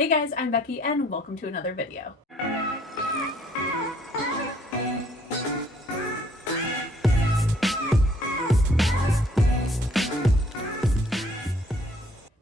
Hey guys, I'm Becky and welcome to another video.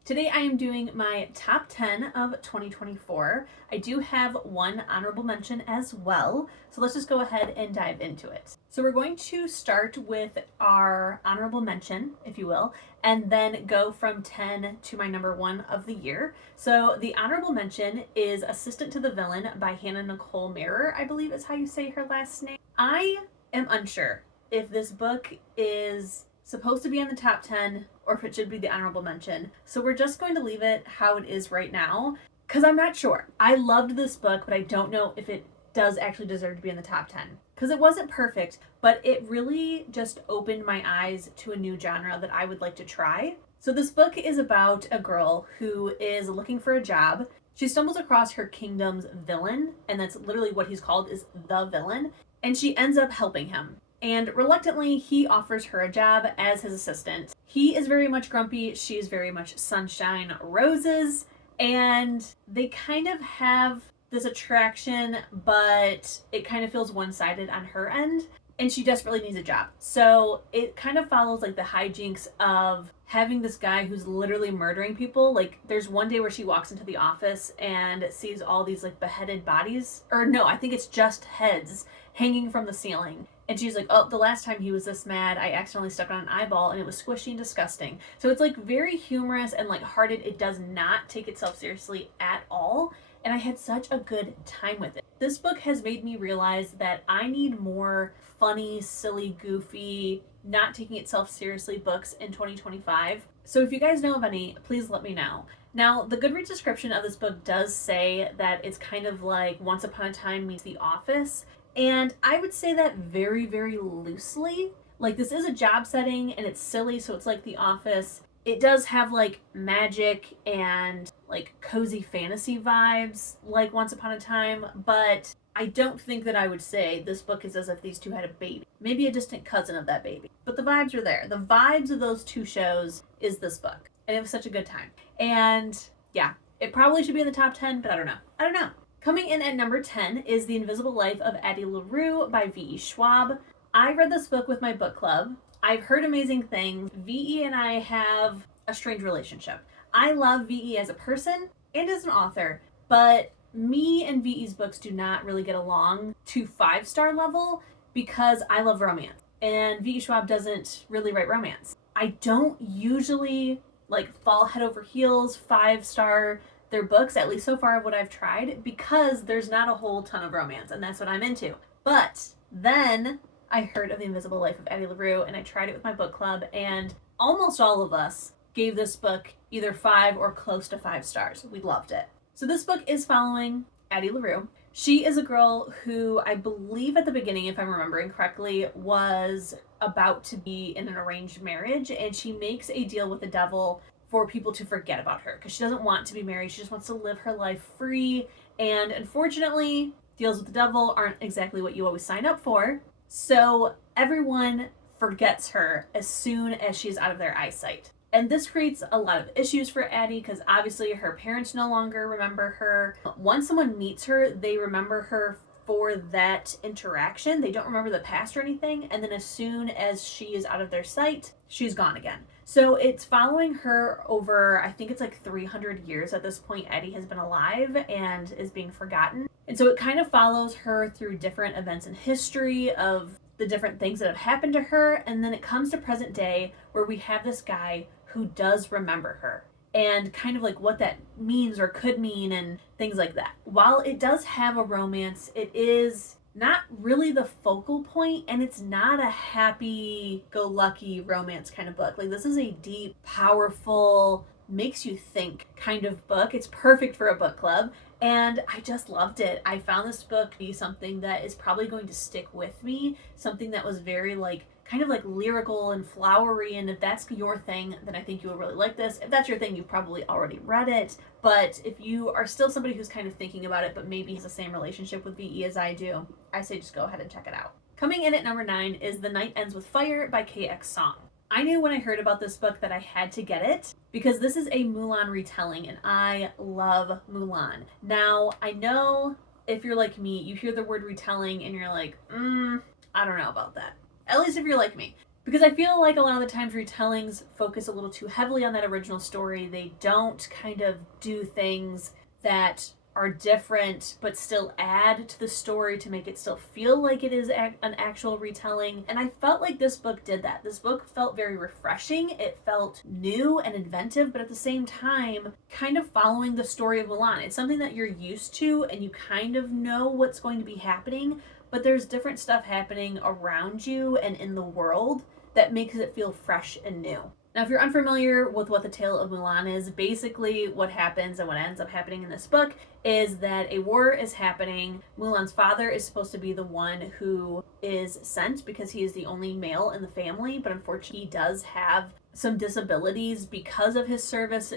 Today I am doing my top 10 of 2024. I do have one honorable mention as well, so let's just go ahead and dive into it. So we're going to start with our honorable mention, if you will, and then go from 10 to my number 1 of the year. So the honorable mention is Assistant to the Villain by Nicole Maehrer, I believe is how you say her last name. I am unsure if this book is supposed to be on the top 10 or if it should be the honorable mention. So we're just going to leave it how it is right now because I'm not sure. I loved this book, but I don't know if it does actually deserve to be in the top 10 because it wasn't perfect, but it really just opened my eyes to a new genre that I would like to try. So this book is about a girl who is looking for a job. She stumbles across her kingdom's villain, and that's literally what he's called, is the villain, and she ends up helping him. And reluctantly, he offers her a job as his assistant. He is very much grumpy. She is very much sunshine roses. And they kind of have this attraction, but it kind of feels one-sided on her end. And she desperately needs a job. So it kind of follows like the hijinks of having this guy who's literally murdering people. Like there's one day where she walks into the office and sees all these like beheaded bodies. Or no, I think it's just heads hanging from the ceiling. And she's like, oh, the last time he was this mad, I accidentally stepped on an eyeball and it was squishy and disgusting. So it's like very humorous and lighthearted. It does not take itself seriously at all. And I had such a good time with it. This book has made me realize that I need more funny, silly, goofy, not taking itself seriously books in 2025. So if you guys know of any, please let me know. Now, the Goodreads description of this book does say that it's kind of like Once Upon a Time meets The Office. And I would say that very, very loosely. Like, this is a job setting and it's silly, so it's like The Office. It does have like magic and like cozy fantasy vibes like Once Upon a Time, but I don't think that I would say this book is as if these two had a baby. Maybe a distant cousin of that baby. But the vibes are there. The vibes of those two shows is this book. And it was such a good time. And yeah, it probably should be in the top 10, but I don't know. Coming in at number 10 is The Invisible Life of Addie LaRue by V.E. Schwab. I read this book with my book club. I've heard amazing things. V.E. and I have a strange relationship. I love V.E. as a person and as an author, but me and V.E.'s books do not really get along to 5-star level because I love romance. And V.E. Schwab doesn't really write romance. I don't usually like fall head over heels 5-star their books, at least so far of what I've tried, because there's not a whole ton of romance, and that's what I'm into. But then I heard of The Invisible Life of Addie LaRue, and I tried it with my book club, and almost all of us gave this book either 5 or close to 5 stars. We loved it. So this book is following Addie LaRue. She is a girl who I believe at the beginning, if I'm remembering correctly, was about to be in an arranged marriage, and she makes a deal with the devil for people to forget about her because she doesn't want to be married. She just wants to live her life free. And unfortunately, deals with the devil aren't exactly what you always sign up for. So everyone forgets her as soon as she's out of their eyesight. And this creates a lot of issues for Addie because obviously her parents no longer remember her. Once someone meets her, they remember her for that interaction. They don't remember the past or anything. And then as soon as she is out of their sight, she's gone again. So it's following her over, I think it's like 300 years at this point. Addie has been alive and is being forgotten. And so it kind of follows her through different events in history of the different things that have happened to her. And then it comes to present day where we have this guy who does remember her and kind of like what that means or could mean and things like that. While it does have a romance, it is not really the focal point, and it's not a happy-go-lucky romance kind of book. Like, this is a deep, powerful, makes you think kind of book. It's perfect for a book club, and I just loved it. I found this book to be something that is probably going to stick with me, something that was very, like, kind of like lyrical and flowery, and if that's your thing, then I think you will really like this. If that's your thing, you've probably already read it, but if you are still somebody who's kind of thinking about it, but maybe has the same relationship with V.E. as I do, I say just go ahead and check it out. Coming in at number 9 is The Night Ends with Fire by K.X. Song. I knew when I heard about this book that I had to get it because this is a Mulan retelling and I love Mulan. Now, I know if you're like me, you hear the word retelling and you're like, I don't know about that. At least if you're like me. Because I feel like a lot of the times retellings focus a little too heavily on that original story. They don't kind of do things that are different but still add to the story to make it still feel like it is an actual retelling. And I felt like this book did that. This book felt very refreshing. It felt new and inventive, but at the same time, kind of following the story of Mulan. It's something that you're used to and you kind of know what's going to be happening, but there's different stuff happening around you and in the world that makes it feel fresh and new. Now, if you're unfamiliar with what the tale of Mulan is, basically what happens and what ends up happening in this book is that a war is happening. Mulan's father is supposed to be the one who is sent because he is the only male in the family, but unfortunately he does have some disabilities because of his service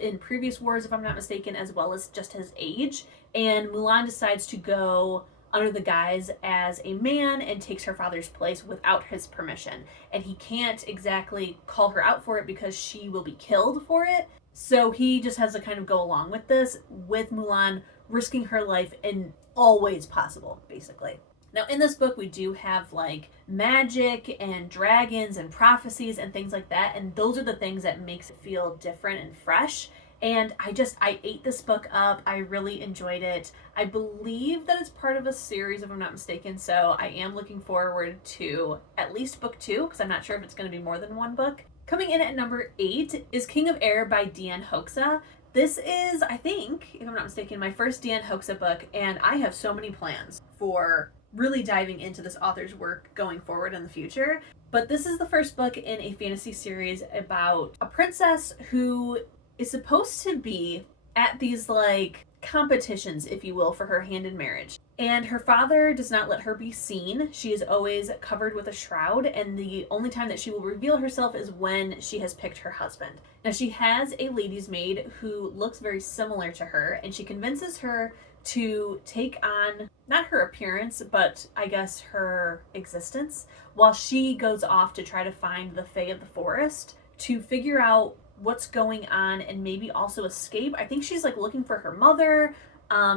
in previous wars, if I'm not mistaken, as well as just his age. And Mulan decides to go under the guise as a man and takes her father's place without his permission. And he can't exactly call her out for it because she will be killed for it. So he just has to kind of go along with this, with Mulan risking her life in all ways possible, basically. Now, in this book, we do have like magic and dragons and prophecies and things like that. And those are the things that makes it feel different and fresh. And I ate this book up. I really enjoyed it. I believe that it's part of a series, if I'm not mistaken. So I am looking forward to at least book 2, because I'm not sure if it's going to be more than one book. Coming in at number 8 is King of Air by Deanne Hoxa. This is, I think, if I'm not mistaken, my first Deanne Hoxa book, and I have so many plans for really diving into this author's work going forward in the future. But this is the first book in a fantasy series about a princess who is supposed to be at these like competitions, if you will, for her hand in marriage. And her father does not let her be seen. She is always covered with a shroud, and the only time that she will reveal herself is when she has picked her husband. Now, she has a lady's maid who looks very similar to her, and she convinces her to take on, not her appearance, but I guess her existence, while she goes off to try to find the Fae of the Forest to figure out what's going on and maybe also escape. I think she's like looking for her mother.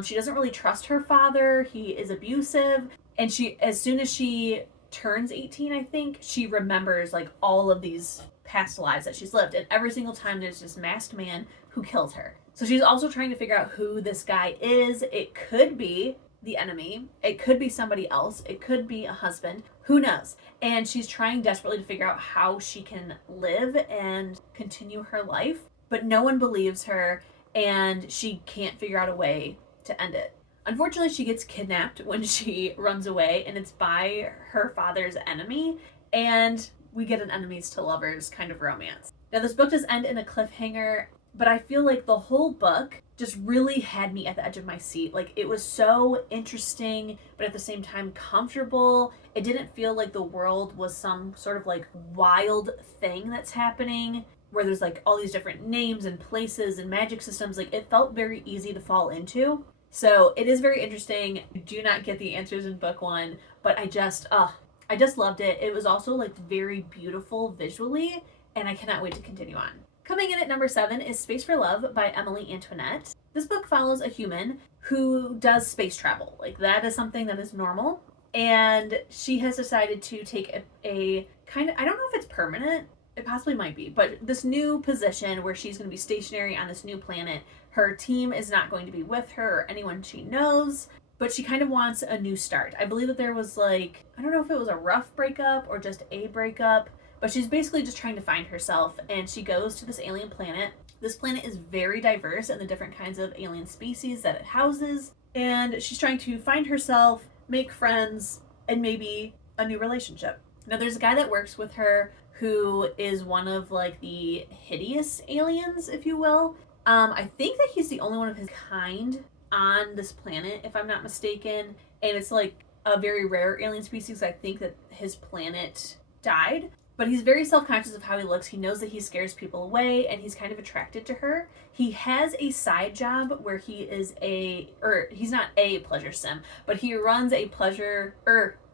She doesn't really trust her father. He is abusive. And she, as soon as she turns 18, I think, she remembers like all of these past lives that she's lived. And every single time there's this masked man who kills her. So she's also trying to figure out who this guy is. It could be the enemy. It could be somebody else. It could be a husband. Who knows? And she's trying desperately to figure out how she can live and continue her life, but no one believes her, and she can't figure out a way to end it. Unfortunately, she gets kidnapped when she runs away, and it's by her father's enemy, and we get an enemies to lovers kind of romance. Now, this book does end in a cliffhanger, but I feel like the whole book just really had me at the edge of my seat. Like, it was so interesting, but at the same time comfortable. It didn't feel like the world was some sort of like wild thing that's happening where there's like all these different names and places and magic systems. Like, it felt very easy to fall into. So it is very interesting. I do not get the answers in book 1, but I just loved it. It was also like very beautiful visually, and I cannot wait to continue on. Coming in at number 7 is Space for Love by Emily Antoinette. This book follows a human who does space travel. Like, that is something that is normal. And she has decided to take a kind of, I don't know if it's permanent, it possibly might be, but this new position where she's going to be stationary on this new planet. Her team is not going to be with her or anyone she knows, but she kind of wants a new start. I believe that there was like, I don't know if it was a rough breakup or just a breakup, but she's basically just trying to find herself, and she goes to this alien planet. This planet is very diverse in the different kinds of alien species that it houses, and she's trying to find herself, make friends, and maybe a new relationship. Now, there's a guy that works with her who is one of like the hideous aliens, if you will. I think that he's the only one of his kind on this planet, if I'm not mistaken, and it's like a very rare alien species. I think that his planet died. But he's very self-conscious of how he looks. He knows that he scares people away, and he's kind of attracted to her. He has a side job where he is he's not a pleasure sim, but he runs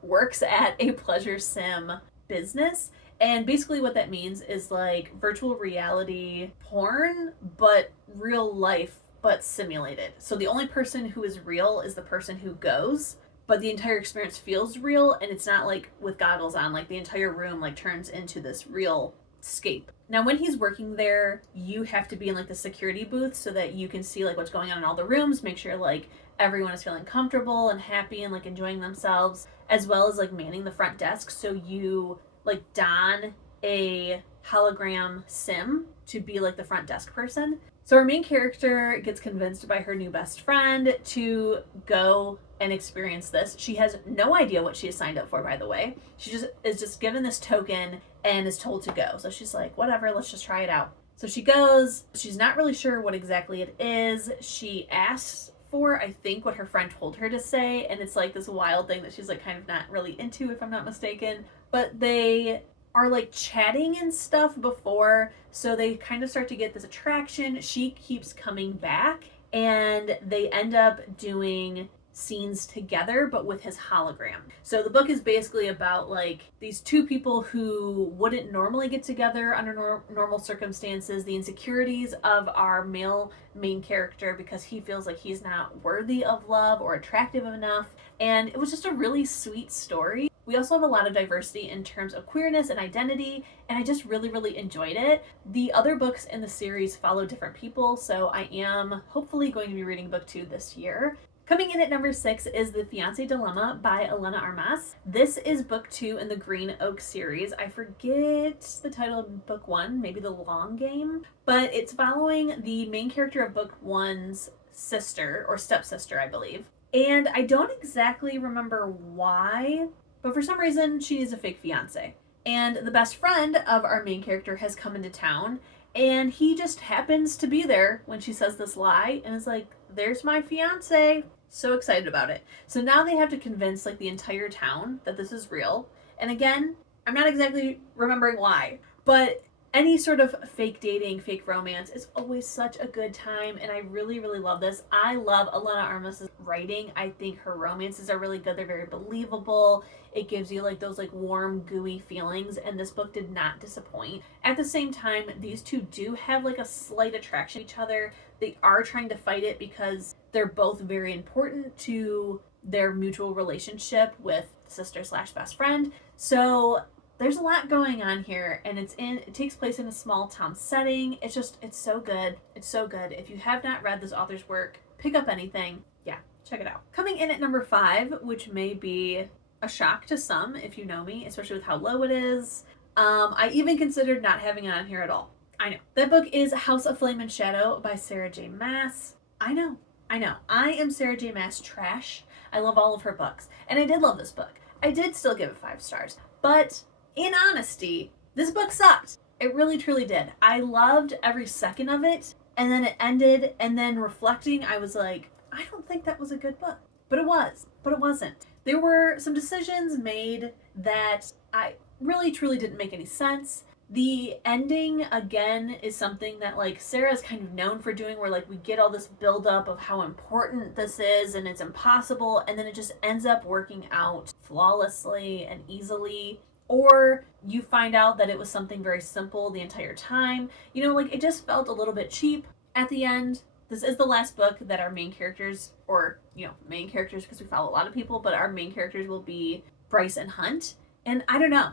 works at a pleasure sim business. And basically what that means is like virtual reality porn, but real life, but simulated. So the only person who is real is the person who goes, but the entire experience feels real, and it's not like with goggles on, like the entire room like turns into this real scape. Now when he's working there, you have to be in like the security booth so that you can see like what's going on in all the rooms, make sure like everyone is feeling comfortable and happy and like enjoying themselves, as well as like manning the front desk. So you like don a hologram sim to be like the front desk person. So our main character gets convinced by her new best friend to go and experience this. She has no idea what she has signed up for, by the way. She is just given this token and is told to go. So she's like, whatever, let's just try it out. So she goes. She's not really sure what exactly it is. She asks for, I think, what her friend told her to say, and it's like this wild thing that she's like kind of not really into, if I'm not mistaken. But they are like chatting and stuff before, so they kind of start to get this attraction. She keeps coming back, and they end up doing scenes together, but with his hologram. So the book is basically about like these two people who wouldn't normally get together under normal circumstances, the insecurities of our male main character because he feels like he's not worthy of love or attractive enough. And it was just a really sweet story. We also have a lot of diversity in terms of queerness and identity, and I just really enjoyed it. The other books in the series follow different people, so I am hopefully going to be reading book 2 this year. Coming in at number 6 is The Fiance Dilemma by Elena Armas. This is book 2 in the Green Oak series. I forget the title of book 1, maybe The Long Game, but it's following the main character of book 1's sister, or stepsister, I believe. And I don't exactly remember why, but for some reason she is a fake fiance. And the best friend of our main character has come into town, and he just happens to be there when she says this lie, and is like, there's my fiance. So excited about it. So now they have to convince like the entire town that this is real. And again, I'm not exactly remembering why, but any sort of fake dating, fake romance is always such a good time, and I really love this. I love Elena Armas' writing. I think her romances are really good. They're very believable. It gives you like those like warm, gooey feelings, and this book did not disappoint. At the same time, these two do have like a slight attraction to each other. They are trying to fight it because they're both very important to their mutual relationship with sister/best friend. So there's a lot going on here, and it takes place in a small town setting. It's so good. It's so good. If you have not read this author's work, pick up anything. Yeah, check it out. Coming in at number 5, which may be a shock to some if you know me, especially with how low it is. I even considered not having it on here at all. I know. That book is House of Flame and Shadow by Sarah J. Maas. I know. I am Sarah J. Maas trash. I love all of her books. And I did love this book. I did still give it 5 stars. But in honesty, this book sucked. It really truly did. I loved every second of it. And then it ended. And then reflecting, I was like, I don't think that was a good book. But it was. But it wasn't. There were some decisions made that I really truly didn't make any sense. The ending, again, is something that like Sarah is kind of known for doing, where like we get all this buildup of how important this is and it's impossible, and then it just ends up working out flawlessly and easily. Or you find out that it was something very simple the entire time. You know, like it just felt a little bit cheap at the end. This is the last book that our main characters, or, you know, main characters because we follow a lot of people, but our main characters will be Bryce and Hunt. And I don't know.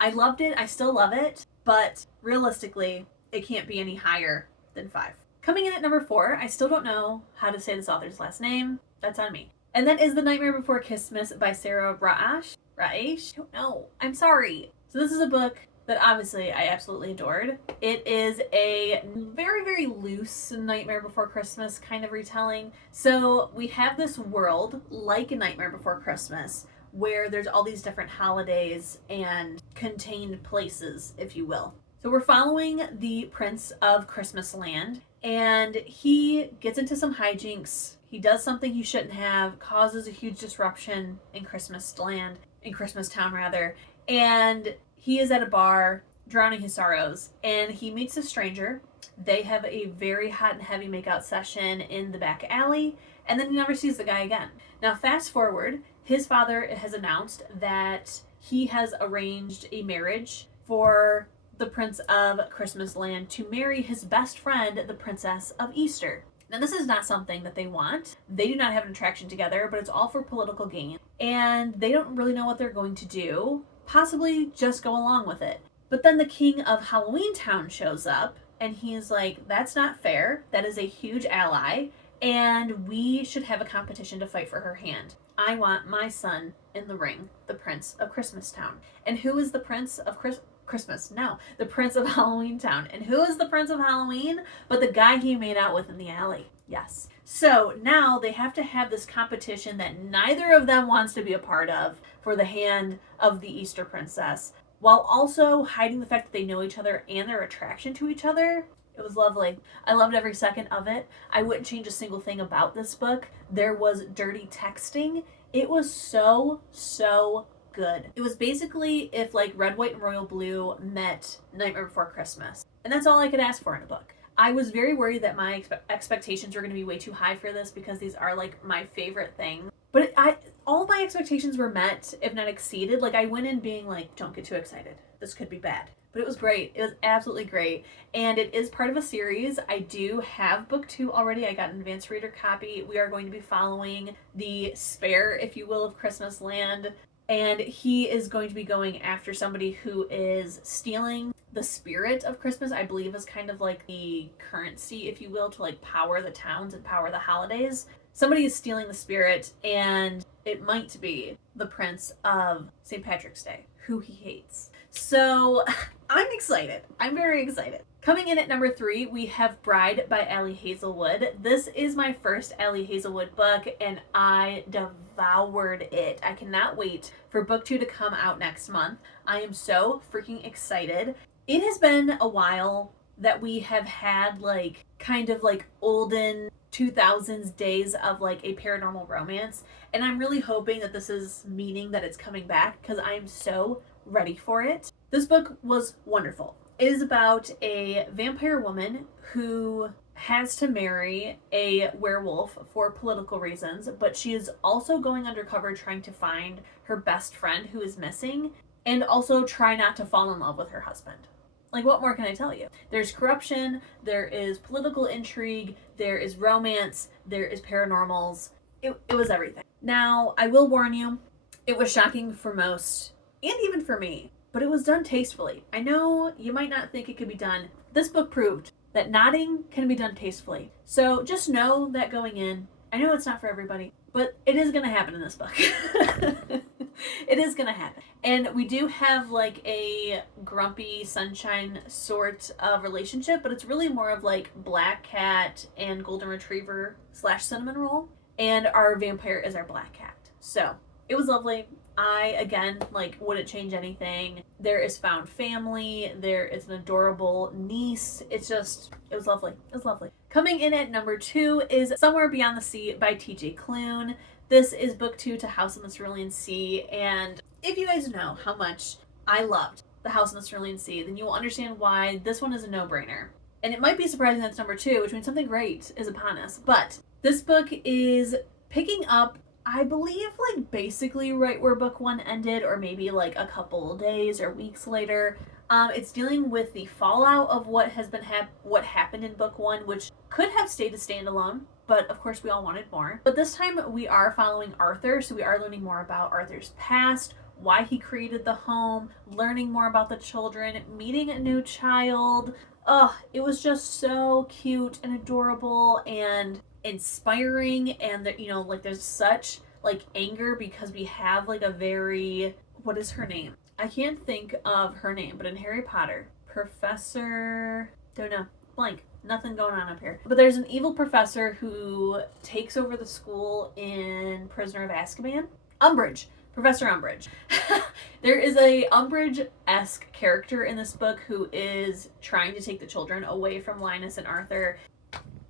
I loved it. I still love it. But realistically, it can't be any higher than 5. Coming in at number 4, I still don't know how to say this author's last name. That's on me. And that is The Nightmare Before Kissmas by Sarah Raasch. Raasch? I don't know. I'm sorry. So this is a book that obviously I absolutely adored. It is a very loose Nightmare Before Christmas kind of retelling. So we have this world like a Nightmare Before Christmas, where there's all these different holidays and contained places, if you will. So we're following the Prince of Christmas Land, and he gets into some hijinks. He does something he shouldn't have, causes a huge disruption in Christmastown rather, and he is at a bar drowning his sorrows, and he meets a stranger. They have a very hot and heavy makeout session in the back alley, and then he never sees the guy again. Now fast forward, his father has announced that he has arranged a marriage for the Prince of Christmas Land to marry his best friend, the Princess of Easter. Now, this is not something that they want. They do not have an attraction together, but it's all for political gain. And they don't really know what they're going to do. Possibly just go along with it. But then the king of Halloween Town shows up, and he's like, that's not fair. That is a huge ally, and we should have a competition to fight for her hand. I want my son in the ring, the Prince of Christmas Town. And who is the Prince of Christmas? No, the Prince of Halloween Town. And who is the Prince of Halloween but the guy he made out with in the alley? Yes. So now they have to have this competition that neither of them wants to be a part of for the hand of the Easter princess, while also hiding the fact that they know each other and their attraction to each other. It was lovely. I loved every second of it. I wouldn't change a single thing about this book. There was dirty texting. It was so good. It was basically if like Red, White, and Royal Blue met Nightmare Before Christmas. And that's all I could ask for in a book. I was very worried that my expectations were going to be way too high for this because these are like my favorite thing. But all my expectations were met, if not exceeded. Like I went in being like, don't get too excited. This could be bad. But it was great. It was absolutely great. And it is part of a series. I do have book 2 already. I got an advanced reader copy. We are going to be following the spare, if you will, of Christmas Land. And he is going to be going after somebody who is stealing the spirit of Christmas. I believe is kind of like the currency, if you will, to like power the towns and power the holidays. Somebody is stealing the spirit, and it might be the Prince of St. Patrick's Day, who he hates. So I'm excited. I'm very excited. Coming in at number 3, we have Bride by Ali Hazelwood. This is my first Ali Hazelwood book, and I devoured it. I cannot wait for book 2 to come out next month. I am so freaking excited. It has been a while that we have had like kind of like olden 2000s days of like a paranormal romance, and I'm really hoping that this is meaning that it's coming back because I'm so ready for it. This book was wonderful. It is about a vampire woman who has to marry a werewolf for political reasons, but she is also going undercover trying to find her best friend who is missing and also try not to fall in love with her husband. Like, what more can I tell you? There's corruption, there is political intrigue, there is romance, there is paranormals. It was everything. Now, I will warn you, it was shocking for most, and even for me, but it was done tastefully. I know you might not think it could be done. This book proved that nodding can be done tastefully. So just know that going in, I know it's not for everybody, but it is going to happen in this book. It is going to happen. And we do have like a grumpy sunshine sort of relationship, but it's really more of like black cat and golden retriever / cinnamon roll. And our vampire is our black cat. So it was lovely. I, again, like, wouldn't change anything. There is found family. There is an adorable niece. It was lovely. It was lovely. Coming in at number 2 is Somewhere Beyond the Sea by TJ Klune. This is book 2 to House in the Cerulean Sea. And if you guys know how much I loved The House in the Cerulean Sea, then you will understand why this one is a no-brainer. And it might be surprising that's number 2, which means something great is upon us. But this book is picking up, I believe, like basically right where book 1 ended, or maybe like a couple days or weeks later. It's dealing with the fallout of what has been what happened in book 1, which could have stayed a standalone, but of course we all wanted more. But this time we are following Arthur, so we are learning more about Arthur's past, why he created the home, learning more about the children, meeting a new child. It was just so cute and adorable and inspiring, and that, you know, like there's such like anger because we have like a very, what is her name? I can't think of her name, but in Harry Potter, Professor, don't know, blank, nothing going on up here. But there's an evil professor who takes over the school in Prisoner of Azkaban. Umbridge. Professor Umbridge. There is a Umbridge-esque character in this book who is trying to take the children away from Linus and Arthur.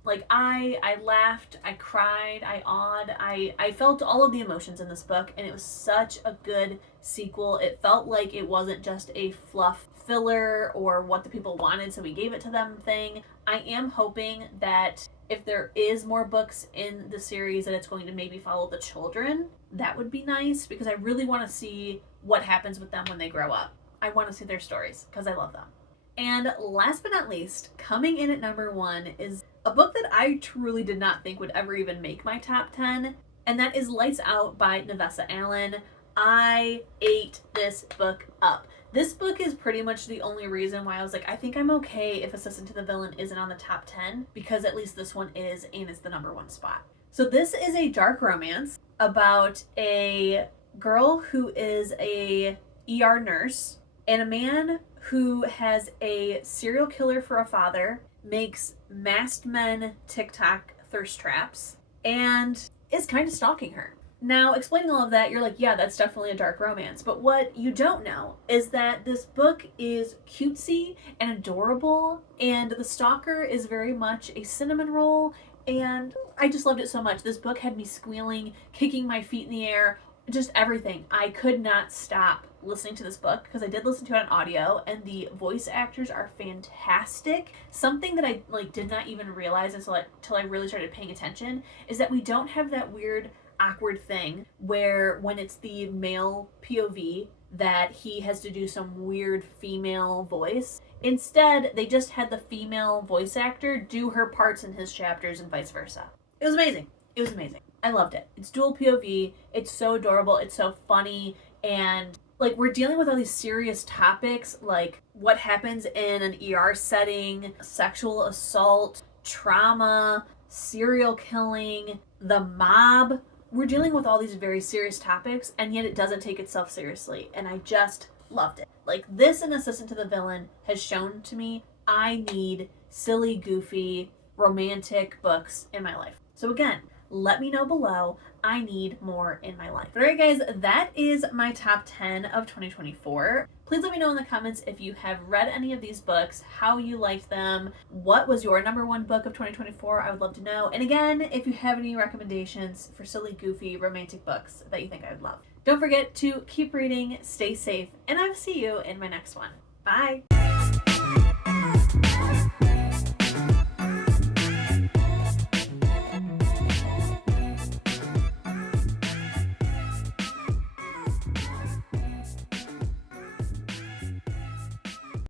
Like, I laughed, I cried, I awed, I felt all of the emotions in this book, and it was such a good sequel. It felt like it wasn't just a fluff filler or what the people wanted, so we gave it to them thing. I am hoping that if there is more books in the series, that it's going to maybe follow the children. That would be nice, because I really want to see what happens with them when they grow up. I want to see their stories because I love them. And last but not least, coming in at number 1 is a book that I truly did not think would ever even make my top 10, and that is Lights Out by Navessa Allen. I ate this book up. This book is pretty much the only reason why I was like, I think I'm okay if Assistant to the Villain isn't on the top 10, because at least this one is, and it's the number 1 spot. So this is a dark romance about a girl who is a ER nurse and a man who has a serial killer for a father, makes masked men TikTok thirst traps, and is kind of stalking her. Now, explaining all of that, you're like, yeah, that's definitely a dark romance. But what you don't know is that this book is cutesy and adorable, and the stalker is very much a cinnamon roll, and I just loved it so much. This book had me squealing, kicking my feet in the air, just everything. I could not stop listening to this book because I did listen to it on audio, and the voice actors are fantastic. Something that I did not even realize until I really started paying attention is that we don't have that weird awkward thing where when it's the male POV that he has to do some weird female voice. Instead, they just had the female voice actor do her parts in his chapters and vice versa. It was amazing. It was amazing. I loved it. It's dual POV. It's so adorable. It's so funny. And we're dealing with all these serious topics, like what happens in an ER setting, sexual assault, trauma, serial killing, the mob. We're dealing with all these very serious topics, and yet it doesn't take itself seriously. And I just loved it. This and Assistant to the Villain has shown to me I need silly, goofy, romantic books in my life. So again, let me know below. I need more in my life. But alright guys, that is my top 10 of 2024. Please let me know in the comments if you have read any of these books, how you liked them, what was your number 1 book of 2024. I would love to know. And again, if you have any recommendations for silly, goofy, romantic books that you think I would love. Don't forget to keep reading, stay safe, and I will see you in my next one. Bye!